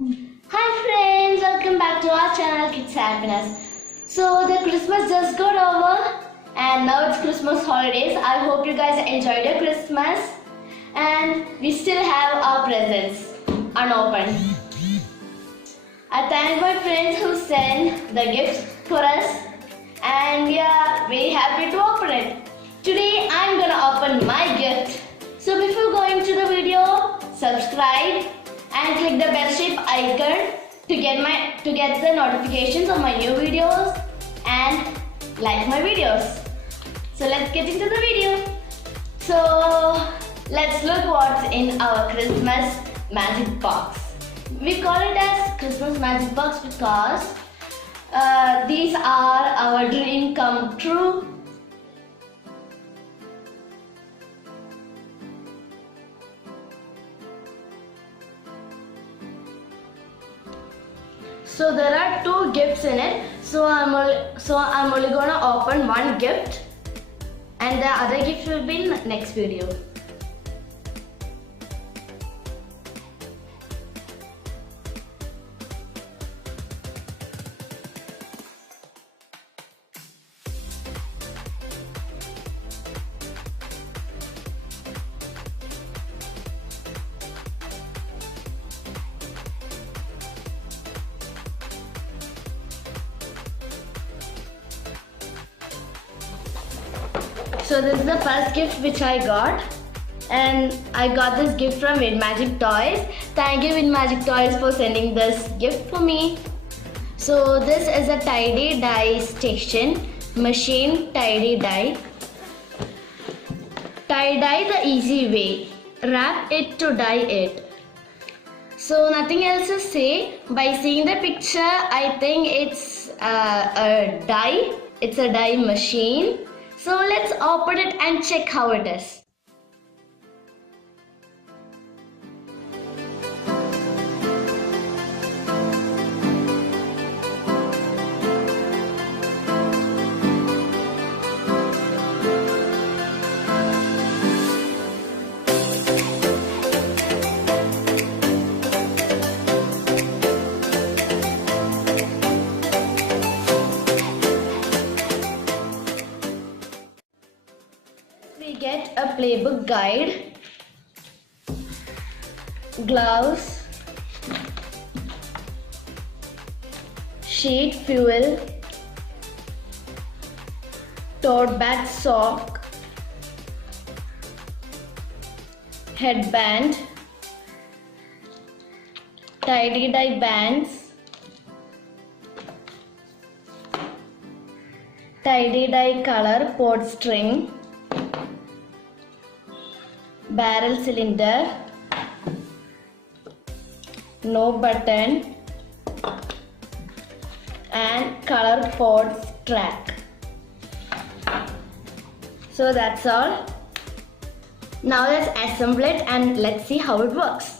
Hi friends, welcome back to our channel Kids Happiness. So the Christmas just got over and now it's Christmas holidays. I hope you guys enjoyed your Christmas and we still have our presents unopened. I thank my friends who sent the gifts for us and we are very happy to open it. Today I'm gonna open my gift. So before going to the video, subscribe and click the bell shape icon to get the notifications of my new videos and like my videos. So let's get into the video. So let's look what's in our Christmas magic box. We call it as Christmas magic box because these are our dream come true. So there are two gifts in it. So I'm only gonna open one gift, and the other gift will be in next video. So this is the first gift which I got, and I got this gift from Magic Toys. Thank you Magic Toys for sending this gift for me. So this is a tidy dye station, machine tidy dye. Tie dye the easy way, wrap it to dye it. So nothing else to say. By seeing the picture, I think it's a dye. It's a dye machine. So let's open it and check how it is. We get a playbook guide, gloves, sheet fuel, tote bag sock, headband, tidy dye bands, tidy dye color pot string, barrel cylinder, no button, and color pods track. So that's all. Now let's assemble it and let's see how it works.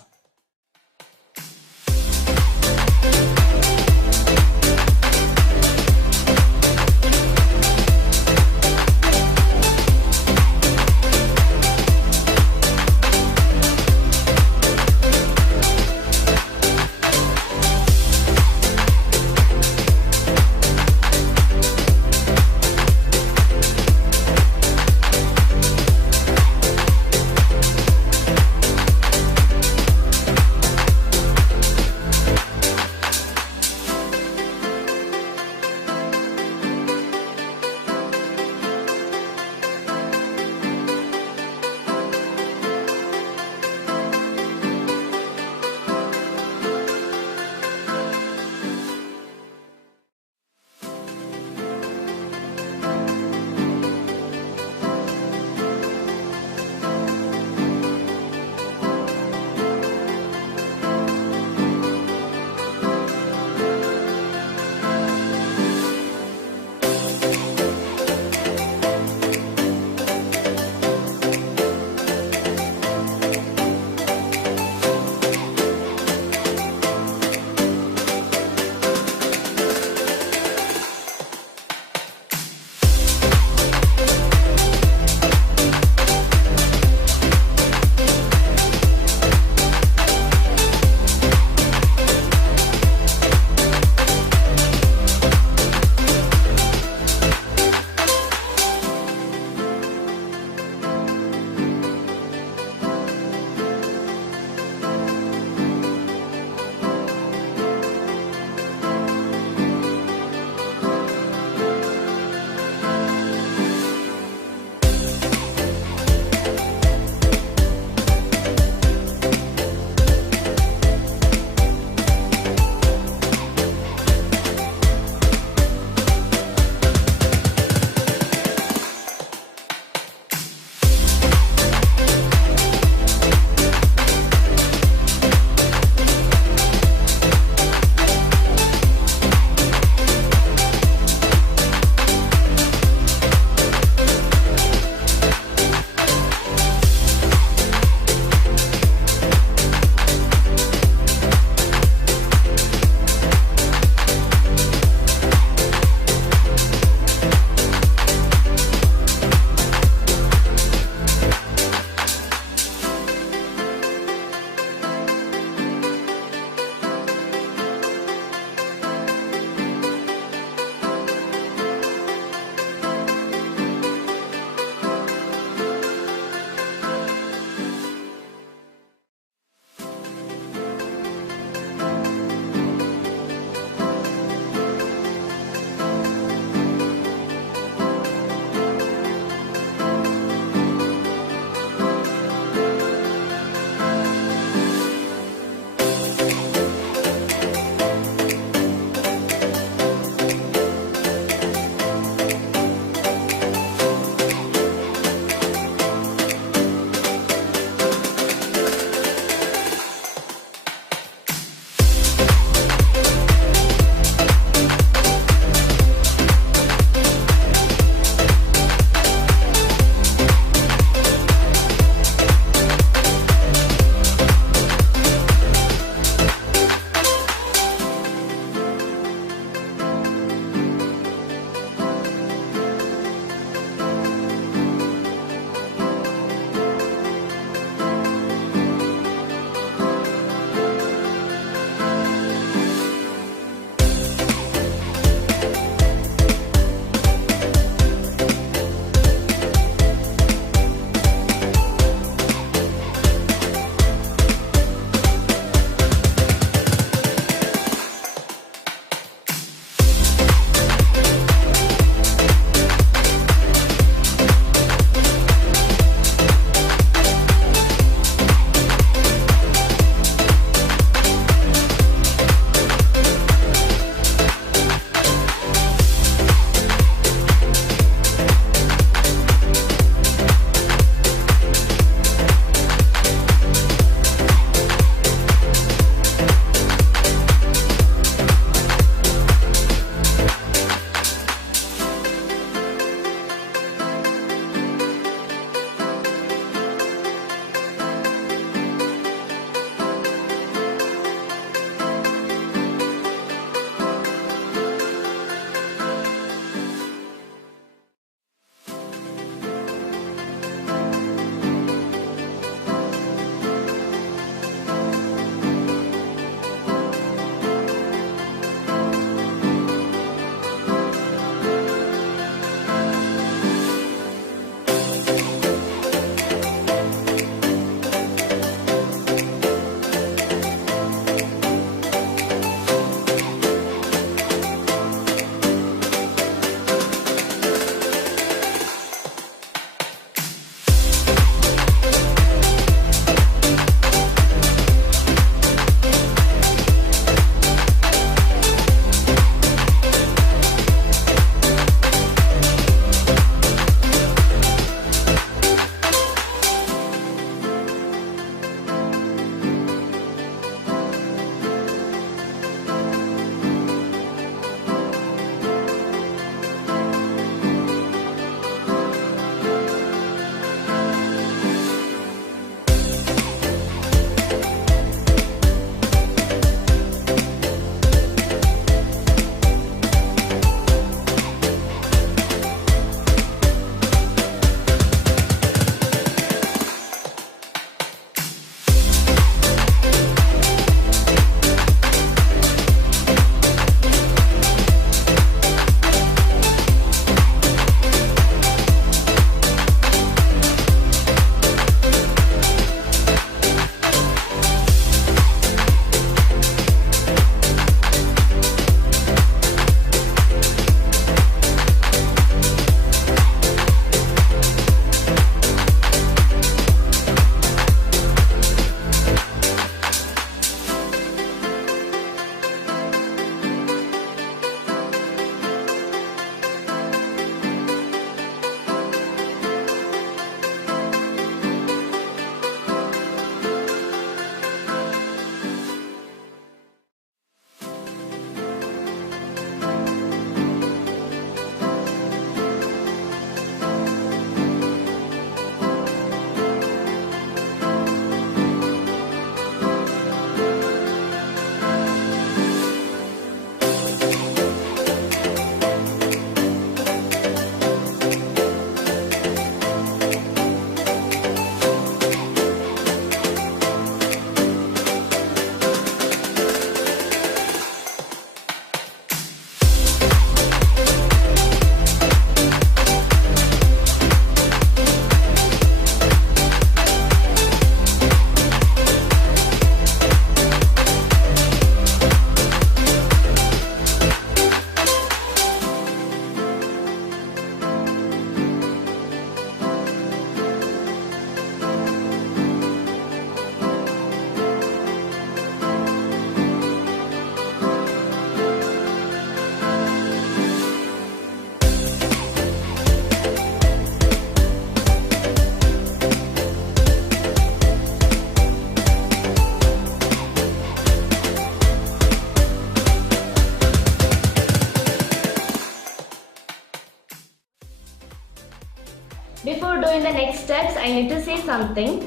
Before doing the next steps, I need to say something.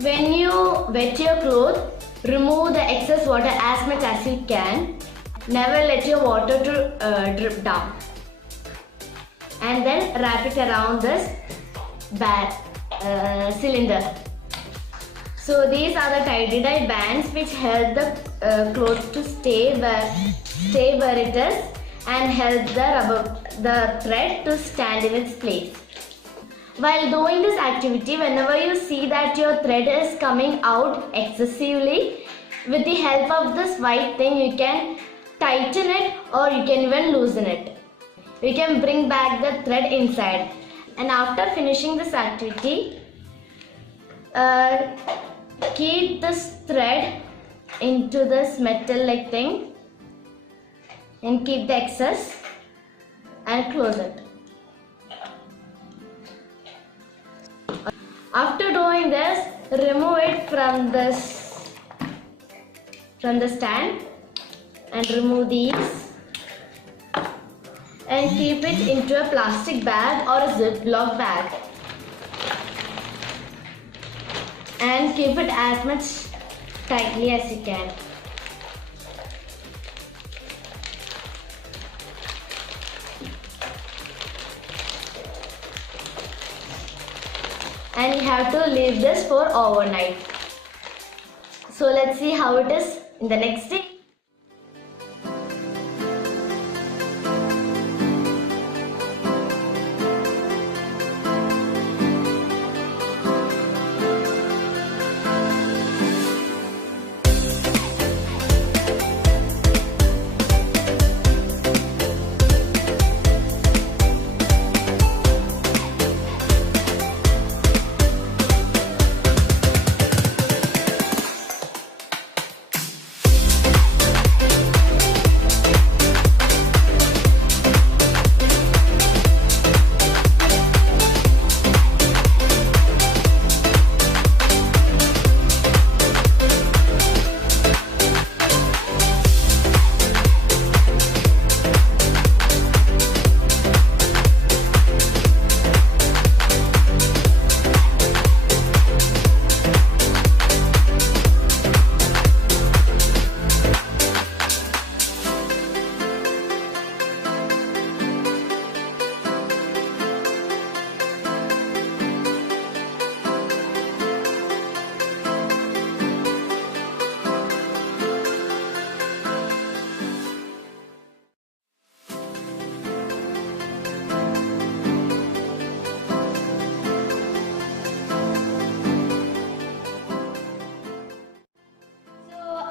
When you wet your clothes, remove the excess water as much as you can. Never let your water drip down. And then wrap it around this cylinder. So these are the tie-dye bands which help the clothes to stay where it is and help the thread to stand in its place. While doing this activity, whenever you see that your thread is coming out excessively, with the help of this white thing you can tighten it or you can even loosen it. You can bring back the thread inside. And after finishing this activity, keep this thread into this metal like thing and keep the excess and close it. After doing this, remove it from the stand and remove these and keep it into a plastic bag or a Ziploc bag and keep it as much tightly as you can. And you have to leave this for overnight. So let's see how it is in the next day.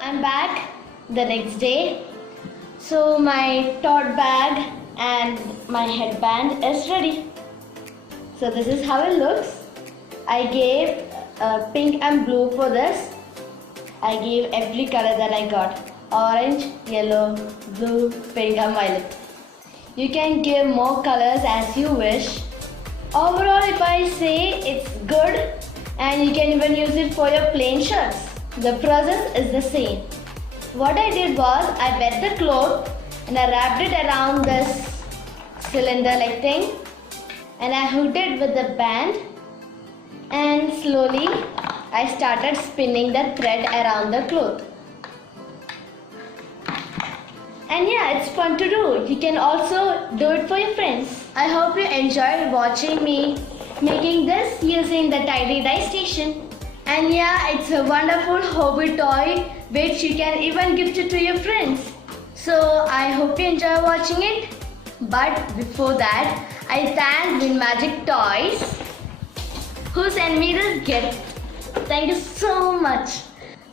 I'm back the next day. So my tote bag and my headband is ready. So this is how it looks. I gave pink and blue for this. I gave every color that I got. Orange, yellow, blue, pink and violet. You can give more colors as you wish. Overall, if I say, it's good and you can even use it for your plain shirts. The process is the same. What I did was, I wet the cloth and I wrapped it around this cylinder like thing and I hooked it with the band and slowly I started spinning the thread around the cloth. And yeah, it's fun to do. You can also do it for your friends. I hope you enjoyed watching me making this using the tie-dye station. And yeah, it's a wonderful hobby toy which you can even gift it to your friends. So I hope you enjoy watching it. But before that, I thank Win Magic Toys who sent me this gift. Thank you so much.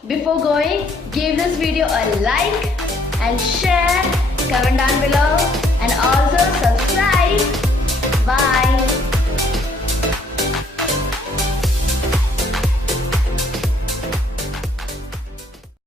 Before going, give this video a like and share